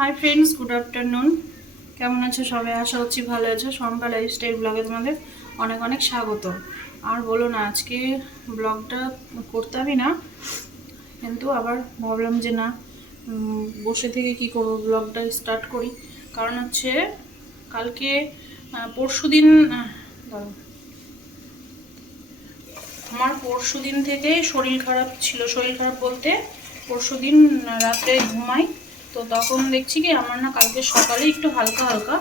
Hi friends good afternoon কেমন আছো সবাই? আশা করছি ভালো আছো। শম্পা লাইফস্টাইল ব্লগে তোমাদের অনেক অনেক স্বাগত। আর বলো না, আজকে ব্লগটা করতামই না। কিন্তু আবার ভাবলাম যে না বসে থেকে কি করব ব্লগটা স্টার্ট করি। কারণ হচ্ছে কালকে পরশু দিন আমার পরশু দিন থেকে শরীর খারাপ ছিল। শরীর খারাপ বলতে পরশু দিন রাত্রে ঘুমাই। তো তখন দেখছি কি আমার না কালকে সকালে একটু হালকা হালকা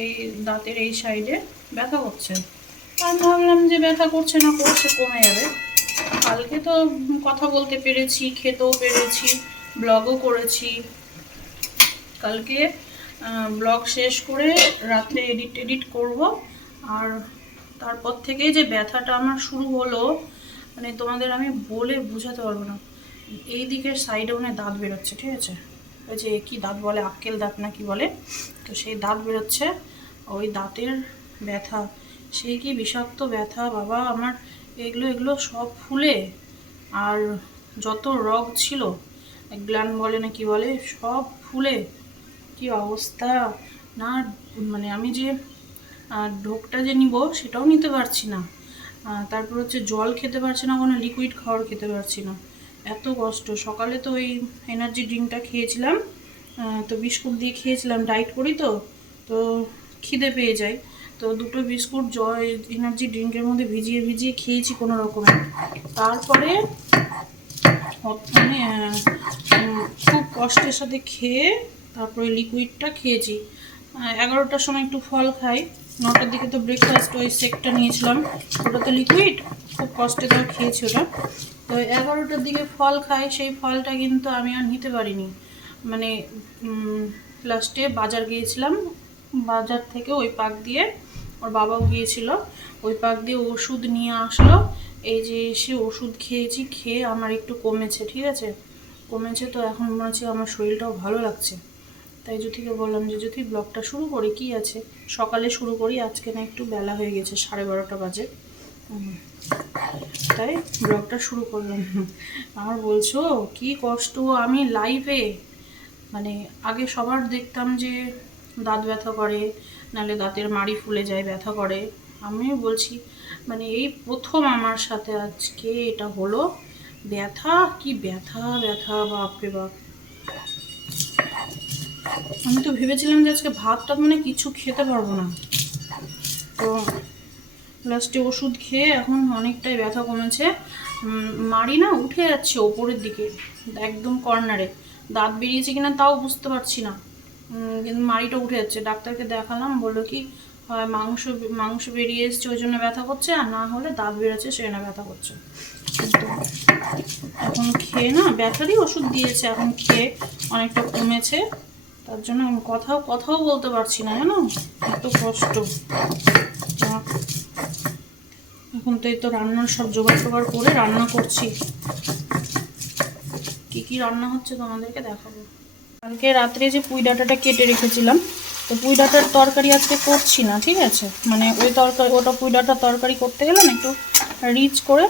এই দাঁতের এই সাইডে ব্যথা করছে আমি ভাবলাম যে ব্যথা করছে না করছে কমে যাবে। কালকে তো কথা বলতে পেরেছি, খেতেও পেরেছি, ব্লগও করেছি। কালকে ব্লগ শেষ করে রাত্রে এডিট এডিট করব। আর তারপর থেকে যে ব্যথাটা আমার শুরু হলো মানে তোমাদের আমি বলে বোঝাতে পারব না। এই দিকের সাইডে মানে দাঁত বেরোচ্ছে, ঠিক আছে? ওই যে কি দাঁত বলে আক্কেল দাঁত না কি বলে, তো সেই দাঁত বেরোচ্ছে। ওই দাঁতের ব্যথা, সেই কি বিষাক্ত ব্যথা, বাবা আমার, এগুলো এগুলো সব ফুলে। আর যত রগ ছিল গ্ল্যান্ড বলে না কি বলে, সব ফুলে। কি অবস্থা? না মানে আমি যে ঢোকটা যে নিব সেটাও নিতে পারছি না। তারপর হচ্ছে জল খেতে পারছি না, কোনো লিকুইড খাবার খেতে পারছি না। এত কষ্ট। সকালে তো ওই এনার্জি ড্রিঙ্কটা খেয়েছিলাম তো বিস্কুট দিয়ে খেয়েছিলাম ডাইট করি তো তো খিদে পেয়ে যায়। তো দুটো বিস্কুট জল এনার্জি ড্রিঙ্কের মধ্যে ভিজিয়ে ভিজিয়ে খেয়েছি কোনো রকমে। তারপরে মানে খুব কষ্টের সাথে খেয়ে তারপরে লিকুইডটা খেয়েছি। এগারোটার সময় একটু ফল খাই। নটার দিকে তো ব্রেকফাস্ট ওই সেকটা নিয়েছিলাম। ওটা তো লিকুইড খুব কষ্টে তো খেয়েছি ওটা। তো এগারোটার দিকে ফল খাই, সেই ফলটা কিন্তু আমি আর নিতে পারিনি। মানে লাস্টে বাজার গিয়েছিলাম, বাজার থেকে ওই পাক দিয়ে ওর বাবাও গিয়েছিল, ওই পাক দিয়ে ওষুধ নিয়ে আসলো। এই যে এসে ওষুধ খেয়েছি, খেয়ে আমার একটু কমেছে, ঠিক আছে? কমেছে তো এখন মনে হচ্ছে আমার শরীরটাও ভালো লাগছে। তাই জ্যোতিকে বললাম যে জ্যোতি ব্লগটা শুরু করি, কি আছে? সকালে শুরু করি, আজকে না একটু বেলা হয়ে গেছে, সাড়ে বারোটা বাজে। তাই ব্লগটা শুরু করলাম। আর বলছো, কি কষ্ট, আমি লাইভে মানে আগে সবার দেখতাম যে দাঁত ব্যথা করে নালে দাঁতের মাড়ি ফুলে যায়, ব্যথা করে। আমিও বলছি মানে এই প্রথম আমার সাথে আজকে এটা হলো। ব্যথা, কি ব্যথা ব্যথা, বাপরে বাপ। আমি তো ভেবেছিলাম যে আজকে ভাতটা মানে কিছু খেতে পারব না। তো লাস্টে ওষুধ খেয়ে এখন অনেকটাই ব্যথা কমেছে। মাড়ি না উঠে যাচ্ছে ওপরের দিকে, একদম কর্নারে দাঁত বেরিয়েছে কিনা তাও বুঝতে পারছি না। কিন্তু মাড়িটা উঠে যাচ্ছে। ডাক্তারকে দেখালাম, বলল কি, হয় মাংস মাংস বেরিয়ে এসছে, ওই জন্য ব্যথা করছে, আর না হলে দাঁত বেরোচ্ছে সেই জন্য ব্যথা করছে। এখন খেয়ে না, ব্যথারই ওষুধ দিয়েছে, এখন খেয়ে অনেকটা কমেছে। তার জন্য আমি কথাও কথাও বলতে পারছি না, জানো? এত কষ্ট। এখন তো এই তো রান্নার সব জোগাড় টোগাড় করে রান্না করছি। কি কি রান্না হচ্ছে তোমাদেরকে দেখাবো। কালকে রাত্রে যে পুঁই ডাঁটাটা কেটে রেখেছিলাম, তো পুঁই ডাঁটার তরকারি আজকে করছি না, ঠিক আছে? মানে ওই তরকারি, ওটা পুঁই ডাঁটার তরকারি করতে গেলে না একটু রিচ করে,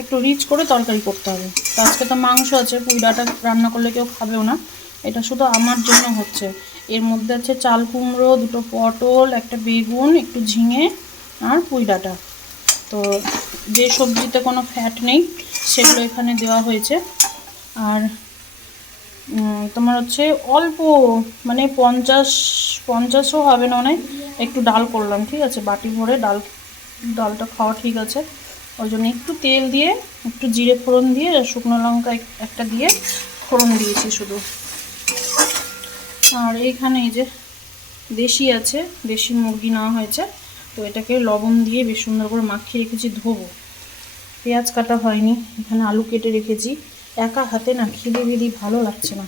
একটু রিচ করে তরকারি করতে হবে। তো আজকে তো মাংস আছে, পুঁই ডাঁটা রান্না করলে কেউ খাবেও না। এটা শুধু আমার জন্য হচ্ছে। এর মধ্যে আছে চাল কুমড়ো, দুটো পটল, একটা বেগুন, একটু ঝিঙে আর পুঁই ডাঁটা তো যে সবজিতে কোনো ফ্যাট নেই, সেগুলো এখানে দেওয়া হয়েছে। আর তোমার হচ্ছে অল্প মানে পঞ্চাশ, পঞ্চাশও হবে না অনেক। একটু ডাল করলাম, ঠিক আছে? বাটি ভরে ডাল, ডালটা খাওয়া ঠিক আছে। ওই জন্য একটু তেল দিয়ে, একটু জিরে ফোড়ন দিয়ে শুকনো লঙ্কা একটা দিয়ে ফোড়ন দিয়েছি শুধু। আর এইখানে এই যে দেশি আছে, দেশি মুরগি নেওয়া হয়েছে। তো এটাকে লবণ দিয়ে বেশ সুন্দর করে মাখিয়ে রেখেছি, ধোবো। পেঁয়াজ কাটা হয়নি, এখানে আলু কেটে রেখেছি। একা হাতে না খিদে বিদি ভালো লাগছে না।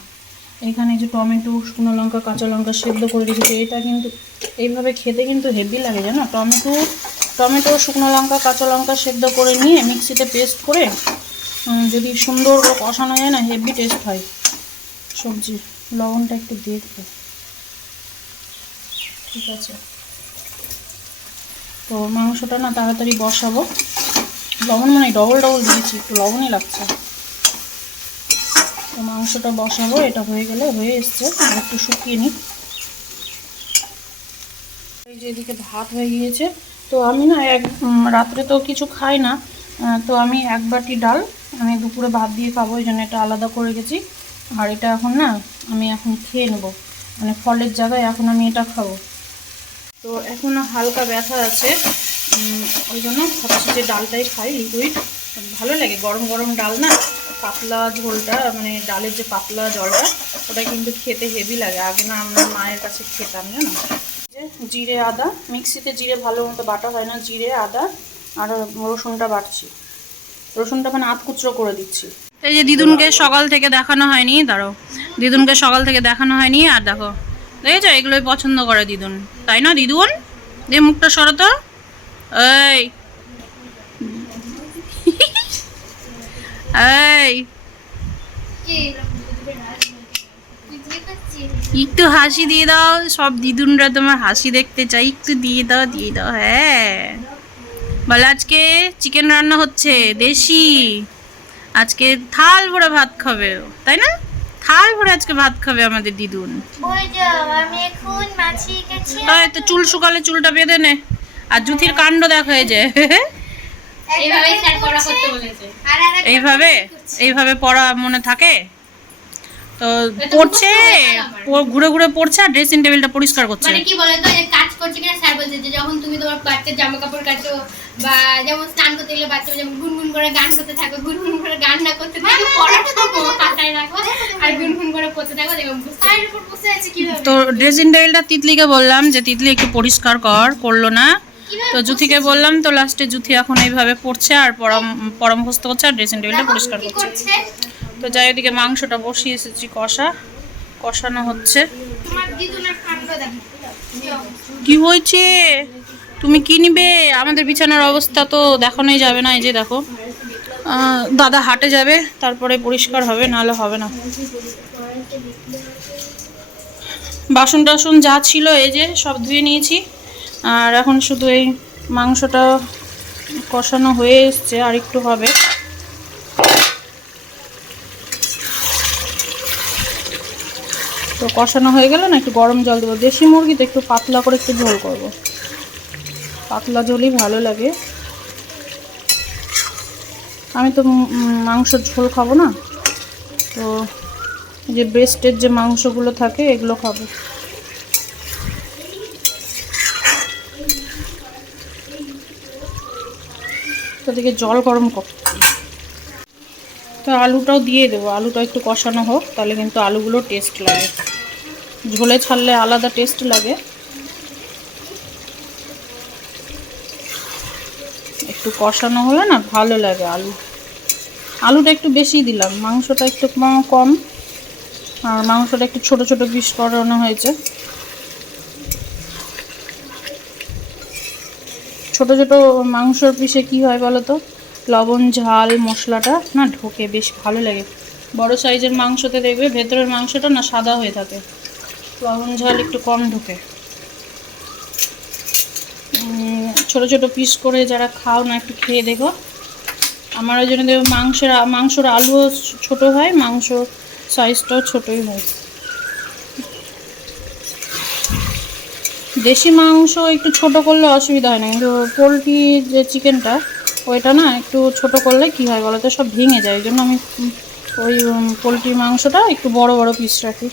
এখানে যে টমেটো, শুকনো লঙ্কা, কাঁচা লঙ্কা সেদ্ধ করে রেখেছি, এটা কিন্তু এইভাবে খেতে কিন্তু হেভি লাগে, জানো? টমেটো টমেটো, শুকনো লঙ্কা, কাঁচা লঙ্কা সেদ্ধ করে নিয়ে মিক্সিতে পেস্ট করে যদি সুন্দর করে কষানো যায় না, হেভি টেস্ট হয়। সবজি, লবণটা একটু দেখব ঠিক আছে। তো মাংসটা না তাড়াতাড়ি বসাবো। লবণ মানে ডবল ডবল দিয়েছি, একটু লবণই লাগছে। তো মাংসটা বসাবো, এটা হয়ে গেলে হয়ে এসছে একটু শুকিয়ে নিই। এই যে এদিকে ভাত হয়ে গিয়েছে, তো আমি না এক রাত্রে তো কিছু খাই না তো আমি এক বাটি ডাল, আমি দুপুরে ভাত দিয়ে খাব, এই জন্য এটা আলাদা করে গেছি আর এটা এখন না আমি এখন খেয়ে নেব মানে ফলের জায়গায় এখন আমি এটা খাব। তো এখনও হালকা ব্যথা আছে। ওই জন্য ভাবছি যে ডালটাই খাই, লিকুইড। ভালো লাগে, গরম গরম ডাল না, পাতলা ঝোলটা মানে ডালের যে পাতলা জলটা, ওটা কিন্তু খেতে হেভি লাগে। আগে না আমরা মায়ের কাছে খেতাম, জানো? যে জিরে আদা, মিক্সিতে জিরে ভালো মতো বাটা হয় না, জিরে, আদা আর রসুনটা বাটছি। রসুনটা মানে আধ কুচরো করে দিচ্ছি। এই যে দিদুনকে সকাল থেকে দেখানো হয়নি দাঁড়ো দিদুনকে সকাল থেকে দেখানো হয়নি, আর দেখো দেখেছ? এগুলোই পছন্দ করে দিদুন। তাই না, দিদুন? দিয়ে মুখটা সরাতো এই। এই। একটু হাসি দিয়ে দাও। সব দিদুনরা তোমার হাসি দেখতে চাই একটু দিয়ে দাও দিয়ে দাও হ্যাঁ। বলে, আজকে চিকেন রান্না হচ্ছে, দেশি। আজকে থাল ভরে ভাত খাবে তাই না? ভরে আজকে ভাত খাবে আমাদের দিদুন। তাই তো চুল শুকালে চুলটা বেঁধে নে। আর জুথির কাণ্ড দেখা হয়ে যায় এইভাবে? এইভাবে পড়া মনে থাকে? তো পড়ছে ঘুরে ঘুরে পড়ছে আর ড্রেসিং টেবিলটা পরিষ্কার করছে। মানে কি বলে তো এই কাজ করছে কিনা স্যার বলছে যে যখন তুমি তোমার বাচ্চার জামা কাপড় কাচো বা যেমন স্নান করতে গেলে বাচ্চা যেমন গুনগুন করে গান করতে থাকো গুনগুন করে গান না করতে থাকো পড়াটা মাথায় রাখো আর গুনগুন করে পড়তে থাকো দেখো স্যারের উপর বসে আছে কীভাবে? তো ড্রেসিং টেবিলটা তিতলিকে বললাম যে তিতলি একটু পরিষ্কার কর করল না। তো জুথিকে বললাম তো লাস্টে জুথি এখন এইভাবে পড়ছে আর পরম পরমভস্ত করছে আর ড্রেসিং টেবিলটা পরিষ্কার করছে? তো যাই ওদিকে মাংসটা বসিয়ে এসেছি কষা, কষানো হচ্ছে। কি হয়েছে? তুমি কি নিবে? আমাদের বিছানার অবস্থা তো দেখানোই যাবে না, এই যে দেখো। দাদা হাটে যাবে, তারপরে পরিষ্কার হবে, নাহলে হবে না। বাসন টাসন যা ছিল, এই যে সব ধুয়ে নিয়েছি। আর এখন শুধু এই মাংসটা কষানো হয়ে এসছে, আর একটু হবে। তো কষানো হয়ে গেলে না একটু গরম জল দেবো। দেশি মুরগিতে একটু পাতলা করে একটু ঝোল করব। পাতলা ঝোলই ভালো লাগে। আমি তো মাংসর ঝোল খাব না। তো যে ব্রেস্টের যে মাংসগুলো থাকে, এগুলো খাব। তো দিকে জল গরম করতে তো আলুটাও দিয়ে দেবো। আলুটা একটু কষানো হোক, তাহলে কিন্তু আলুগুলো টেস্ট লাগে। ঝোলে ছাড়লে আলাদা টেস্ট লাগে। একটু কষানো হলে না ভালো লাগে আলু। আলুটা একটু বেশি দিলাম, মাংসটা একটু কম- আর মাংসটা একটু ছোট ছোট পিস করানো হয়েছে। ছোট ছোট মাংসর পিসে কি হয় বলো তো? লবণ, ঝাল, মশলাটা না ঢোকে, বেশ ভালো লাগে। বড় সাইজের মাংসতে দেখবে, ভেতরের মাংসটা না সাদা হয়ে থাকে। লবণ ঝাল একটু কম ঢোকে। ছোট ছোট পিস করে যারা খাও না একটু খেয়ে দেখো। আমার ওই জন্য দেখো মাংসের মাংসর আলুও ছোট হয়, মাংস সাইজটাও ছোটই হয়। দেশি মাংস একটু ছোট করলে অসুবিধা হয় না, কিন্তু পোলট্রি যে চিকেনটা, ওইটা না একটু ছোট করলে কি হয় বলো তো সব ভেঙে যায়। ওই জন্য আমি ওই পোলট্রির মাংসটা একটু বড় বড় পিস রাখি।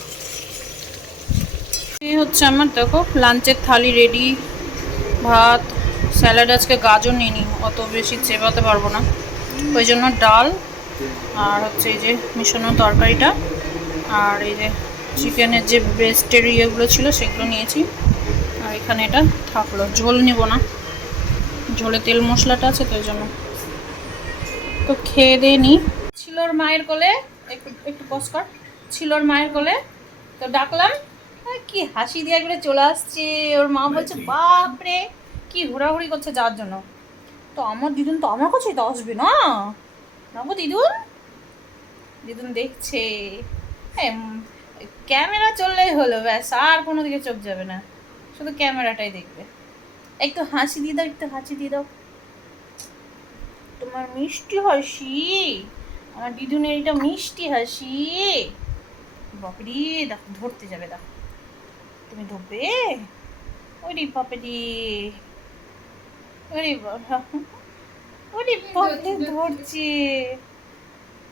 এই হচ্ছে আমার, দেখো, লাঞ্চের থালি রেডি ভাত, স্যালাড, আজকে গাজর নিইনি অত বেশি চেবাতে পারব না। ওই জন্য ডাল, আর হচ্ছে এই যে মিশানো তরকারিটা, আর এই যে চিকেনের যে ব্রেস্টের ইয়েগুলো ছিল সেগুলো নিয়েছি। আর এখানে এটা থাকল, ঝোল নিব না। ঝোলে তেল মশলাটা আছে, তো ওই জন্য। তো খেয়ে দিয়ে নিই। ছিল মায়ের কোলে, একটু একটু পস্কর ছিল ওর মায়ের কোলে, তো ডাকলাম কি হাসি দিয়ে একবারে চলে আসছে। ওর মা বলছে বাপরে কি ঘোরাঘুরি করছে যাওয়ার জন্য? তো আমার দিদুন তো আমার কাছেই তো আসবে না? না গো দিদুন। দিদুন দেখছে। এম, ক্যামেরা চললেই হলো ব্যাস আর কোনো দিকে চোখ যাবে না। শুধু ক্যামেরাটাই দেখবে। একটু হাসি দিয়ে দাও একটু হাসি দিয়ে দাও। তোমার মিষ্টি হাসি? আমার দিদুনের এটা মিষ্টি হাসি? বাপরি দেখো ধরতে যাবে দেখো। তুমি ধরবে ওরে বাপরি। ওরে বাবা। ওরে বাপরে ধরছে।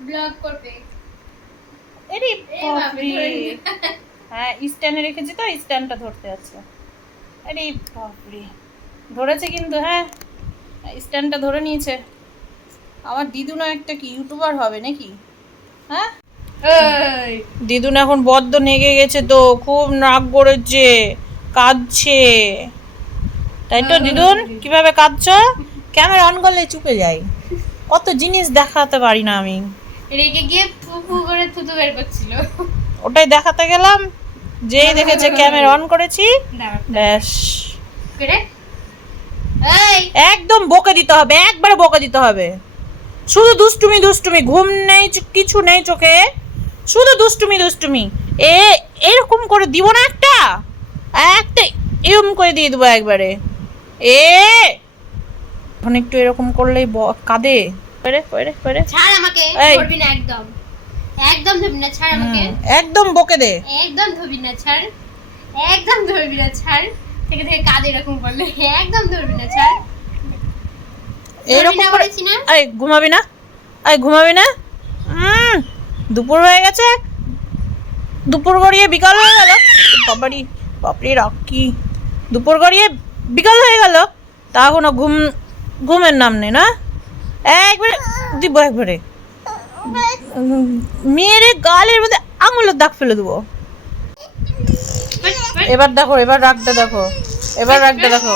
ব্লগ করবে। এরে বাপরে। নিয়ে। হ্যাঁ স্ট্যান্ডে রেখেছি তো স্ট্যান্ডটা ধরতে আছে। আরে বাপরে। ধরেছে কিন্তু হ্যাঁ। স্ট্যান্ডটা ধরে নিয়েছে। আমার দিদুনও একটা কি ইউটিউবার হবে নাকি? হ্যাঁ? দিদুন এখন বদ্ধ নেগে গেছে তো খুব নাক গড়েছে কাঁদছে। তাই তো দিদুন? কীভাবে কাঁদছ? ক্যামেরা অন করলে চুপে যাই। কত জিনিস দেখাতে পারি না আমি। রেগে গিয়ে ফু ফু করে থুতু বের করছিল। ওটাই দেখাতে গেলাম। যেই দেখেছে ক্যামেরা অন করেছি ব্যাস। একদম বকে দিতে হবে একবারে বকে দিতে হবে। শুধু দুষ্টুমি দুষ্টুমি ঘুম নেই কিছু নেই চোখে। শুধু দুষ্টুমি দুষ্টুমি। এ এরকম করে দিব না একটা? একটা এরকম করে দিয়ে দেবো একবারে। এ এখন একটু এরকম করলেই কাঁদে। পরে পরে পরে ছাড় আমাকে ধরবি না একদম। একদম ধরবি না ছাড় আমাকে। একদম বকে দে। একদম ধরবি না ছাড়। একদম ধরবি না ছাড়। থেকে থেকে কাঁধ এরকম করলে। একদম ধরবি না ছাড়। এরকম করে আরে ঘুমাবি না। আরে ঘুমাবি না। দুপুর হয়ে গেছে। দুপুর গড়িয়ে বিকাল হয়ে গেল। বাবারি বাপরে রাখি দুপুর গড়িয়ে বিকাল হয়ে গেল। তা কোনো ঘুম ঘুমের নাম নেই না? একবারে দিব একবারে। মেয়েরে গালের মধ্যে আঙুলের দাগ ফেলে দেবো। এবার দেখো এবার রাগটা দেখো। এবার রাগটা দেখো।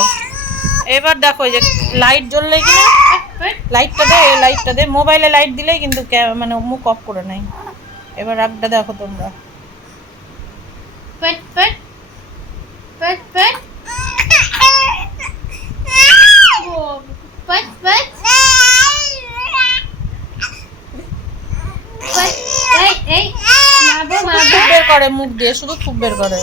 এবার দেখো যে লাইট জ্বললে কিনা? লাইটটা দে লাইটটা দে। মোবাইলে লাইট দিলেই কিন্তু মানে মুখ অফ করে নাই এবার রাগটা দেখো তোমরা। পট পট পট পট পট পট বের করে মুখ দিয়ে শুধু খুব বের করে।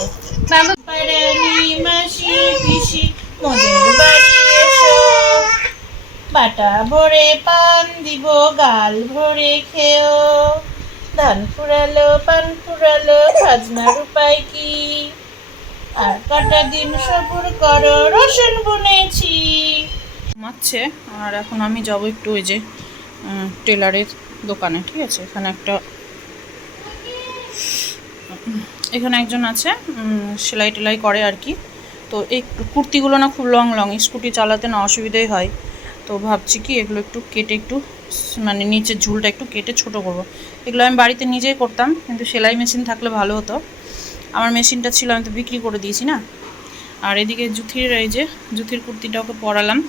বাটা ভরে পান দিব গাল ভরে খেও। ধান ফুরালো, পান ফুরালো খাজনার উপায় কি? আর কটা দিন সবুর করো রসুন বুনেছি। মাচ্ছে আর এখন আমি যাব একটু ওই যে টেলারের দোকানে, ঠিক আছে? এখানে একটা এখানে একজন আছে সেলাই টেলাই করে আর কি। তো এই কুর্তিগুলো না খুব লং লং, স্কুটি চালাতে না অসুবিধাই হয়। তো ভাবছি কি এগুলো একটু কেটে একটু মানে নিচের ঝুলটা একটু কেটে ছোট করব। এগুলো আমি বাড়িতে নিজেই করতাম কিন্তু সেলাই মেশিন থাকলে ভালো হতো। আমার মেশিনটা ছিল আমি তো বিক্রি করে দিয়েছি না? আর এদিকে জুথির এই যে জুথির কুর্তিটা ওকে পরালাম।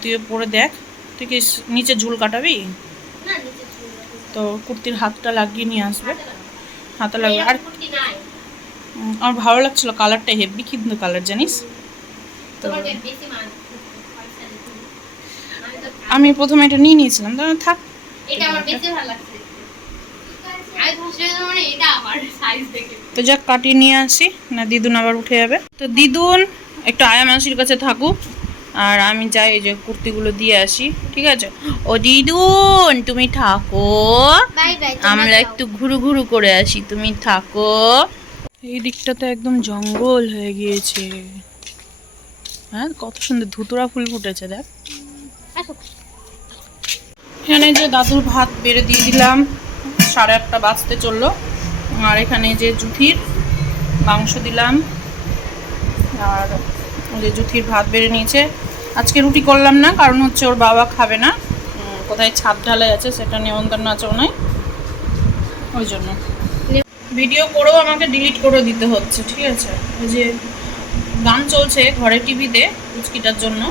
তুইও পরে দেখ। তুই কি নিচে ঝুল কাটাবি। তো কুর্তির হাতটা লাগিয়ে নিয়ে আসবে। হাতে লাগবে। আর আমার ভালো লাগছিল কালারটা হেভি কিন্তু কালার জানিস? তো তোমাকে বেশি মান পয়সা দিতে আমি প্রথমে এটা নিয়ে নিয়েছিলাম তো থাক। এটা আমার বেশি ভালো লাগছে আমি ভাবছি মানে তো যাক কাটিয়ে নিয়ে আসি না দিদুন আবার উঠে যাবে। তো দিদুন একটু আয়া মাসির কাছে থাকুক আর আমি যাই যে কুর্তিগুলো দিয়ে আসি ঠিক আছে? ও দিদুন তুমি থাকো। আমরা একটু ঘুরু ঘুরু করে আসি তুমি থাকো। এই দিকটাতে একদম জঙ্গল হয়ে গিয়েছে। হ্যাঁ কত সুন্দর ধুতুরা ফুল ফুটেছে দেখ। এখানে যে দাদুর ভাত বেড়ে দিয়ে দিলাম, সাড়ে আটটা বাজতে চলল। আর এখানে যে জুথির মাংস দিলাম, আর যে জুথির ভাত বেড়ে নিয়েছে। আজকে রুটি করলাম না, কারণ হচ্ছে ওর বাবা খাবে না। কোথায় ছাদ ঢালাই আছে সেটা নিমন্ত্রণ আছে ওনায় ওই জন্য। ভিডিও করেও আমাকে ডিলিট করে দিতে হচ্ছে, ঠিক আছে? ওই যে গান চলছে ঘরে টিভিতে পুচকিটার জন্য।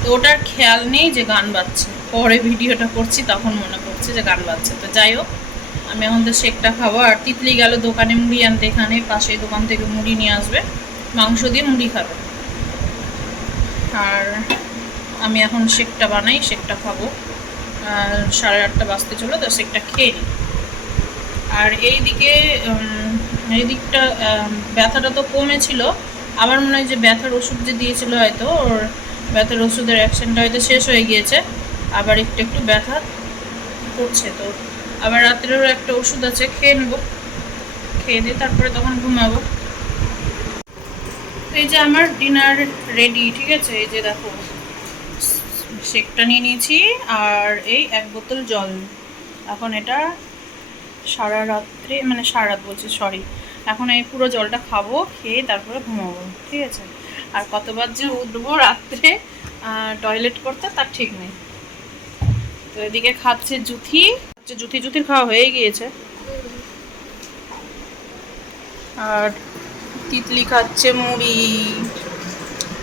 তো ওটার খেয়াল নেই যে গান বাজছে। পরে ভিডিওটা করছি, তখন মনে পড়ছে যে গান বাজছে। তো যাই হোক, আমি এখন তো শেকটা খাব। আর তিতলি গেল দোকানে মুড়ি আনতে, এখানে পাশে দোকান থেকে মুড়ি নিয়ে আসবে। মাংস দিয়ে মুড়ি খাবে। আর আমি এখন শেকটা বানাই, শেকটা খাব। সাড়ে আটটা বাজতে চলো তো শেকটা খেয়ে নিই। আর এই দিকে এই দিকটা ব্যথাটা তো কমেছিল। আমার মনে হয় যে ব্যথার ওষুধ যে দিয়েছিল হয়তো, ওর ব্যথার ওষুধের অ্যাকশনটা হয়তো শেষ হয়ে গিয়েছে। আবার একটু একটু ব্যথা করছে তো। আবার রাত্রেরও একটা ওষুধ আছে, খেয়ে নেব। খেয়ে দিয়ে তারপরে তখন ঘুমাবো। এই যে আমার ডিনার রেডি ঠিক আছে? এই যে দেখো শেকটা নিয়ে নিয়েছি আর এই এক বোতল জল। এখন এটা সারা রাত্রে মানে সারা রাত বলছি সরি এখন এই পুরো জলটা খাব, খেয়ে তারপরে ঘুমাবো, ঠিক আছে? আর কতবার যে উঠবো রাত্রে টয়লেট করতে, তার ঠিক নেই। তো এদিকে খাচ্ছে জুথি। হচ্ছে জুথি জুথির খাওয়া হয়ে গিয়েছে। আর তিতলি খাচ্ছে মুড়ি।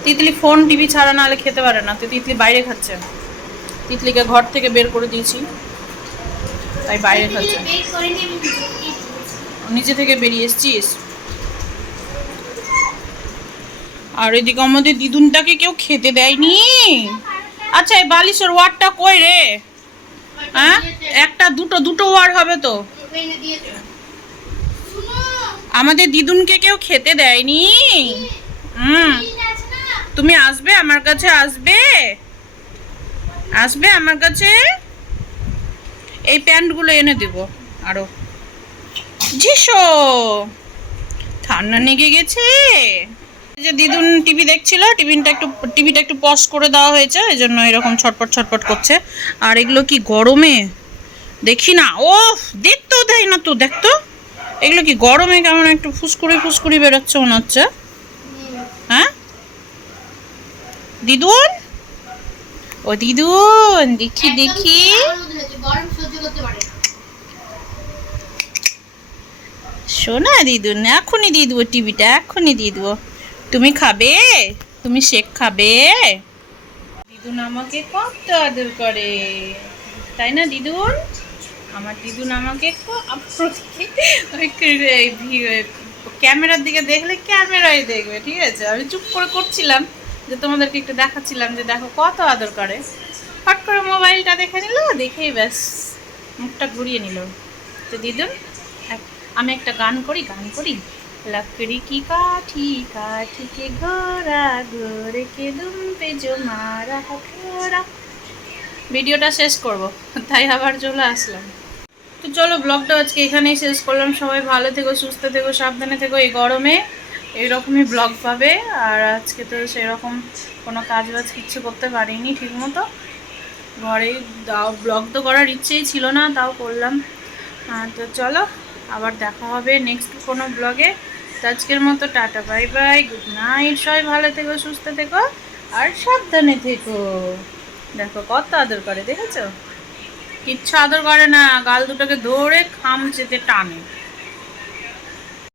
তিতলি ফোন টিভি ছাড়া নাহলে খেতে পারে না। তো তিতলি বাইরে খাচ্ছে। তিতলিকে ঘর থেকে বের করে দিয়েছি। তাই বাইরে খাচ্ছে। নিচে থেকে বেরিয়ে এসছিস? আর এদিকে আমাদের দিদুনটাকে কেউ খেতে দেয়নি। আচ্ছা এই বালিশের ওয়ার্ডটা কই রে? হ্যাঁ? একটা, দুটো দুটো ওয়ার্ড হবে তো। আমাদের দিদুনকে কেউ খেতে দেয়নি। হুম? তুমি আসবে আমার কাছে, আসবে। আসবে আমার কাছে। এই প্যান্টগুলো এনে দেব আরও। জিসো ঠান্ডা লেগে গেছে। যে দিদুন টিভি দেখছিল টিভিটা একটু টিভিটা একটু পজ করে দেওয়া হয়েছে এই জন্য এরকম ছটপট ছটপট করছে। আর এগুলো কি গরমে? দেখি না। ও দেখতো দেয় না তো দেখতো? এগুলো কি গরমে কেমন একটু ফুসকুড়ি ফুসকুড়ি বেরোচ্ছে মনে হচ্ছে? হ্যাঁ? দিদুন? ও দিদুন দেখি দেখি। শোনা দিদুন এখনই দিয়ে দেবো টিভিটা এখনই দিয়ে দেবো। তুমি খাবে? তুমি শেক খাবে? দিদুন আমাকে কত আদর করে। তাই না, দিদুন? আমার দিদুন আমাকে ক্যামেরার দিকে দেখলে ক্যামেরায় দেখবে, ঠিক আছে? আমি চুপ করে করছিলাম যে তোমাদেরকে একটু দেখাচ্ছিলাম যে দেখো কত আদর করে। হট করে মোবাইলটা দেখে নিল, দেখেই ব্যাস, মুখটা ঘুরিয়ে নিল। তো দিদুন আমি একটা গান করি গান করি? लकड़ी की काठी काठी के घोड़ा घोड़े के दुम पे जो मारा घोड़ा ভিডিওটা শেষ করব তাই আবার চলে আসলাম তো চলো ব্লগটা আজকে এখানেই শেষ করলাম সবাই ভালো থেকো সুস্থ থেকো সাবধানে থেকো এই গরমে এইরকমই ব্লগ পাবে আর আজকে তো সেরকম কোনো কাজ বাজ কিচ্ছু করতে পারিনি ঠিকমতো ঘরেই দাও ব্লগ তো করার ইচ্ছেই ছিল না তাও করলাম আহ, তো চলো আবার দেখা হবে নেক্সট কোনো ব্লগে তো আজকের মতো tata, bye bye, good night, সবাই ভালো থেকো, সুস্থ থেকো, আর সাবধানে থেকো। দেখো কত আদর করে, দেখেছ? কিচ্ছু আদর করে না, গাল দুটোকে ধরে খামচেতে টানে।